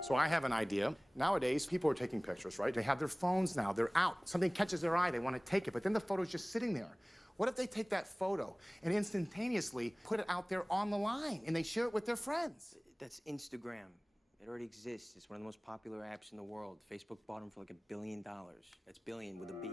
So I have an idea. Nowadays, people are taking pictures, right? They have their phones now. They're out. Something catches their eye. They want to take it, but then the photo's just sitting there. What if they take that photo and instantaneously put it out there on the line and they share it with their friends? That's Instagram. It already exists. It's one of the most popular apps in the world. Facebook bought them for like $1 billion. That's billion with a B.